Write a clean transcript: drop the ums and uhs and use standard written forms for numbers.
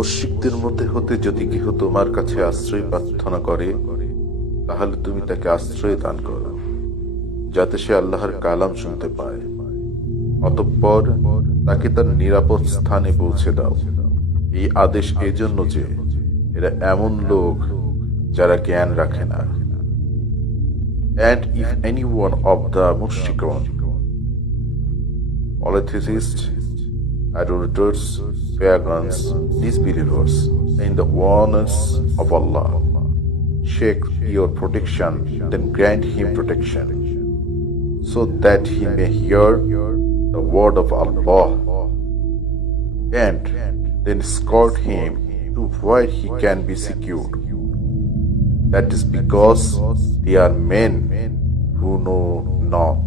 মুশরিকদের মধ্যে হতে যদি কেহ তোমার কাছে আশ্রয় প্রার্থনা করে, তাহলে তুমি তাকে আশ্রয় দান করো, যাতে সে আল্লাহর কালাম শুনতে পায়। অতঃপর তাকে তার নিরাপদ স্থানে পৌঁছে দাও। এই আদেশ এজন্য যে এরা এমন লোক যারা জ্ঞান রাখে না। And if any one of the mushrikun, polytheists, idolaters, pagans, disbelievers in the oneness of Allah, seek your protection, then grant him protection, so that he may hear the word of Allah, and then escort him to where he can be secured. That is because they are men who know not.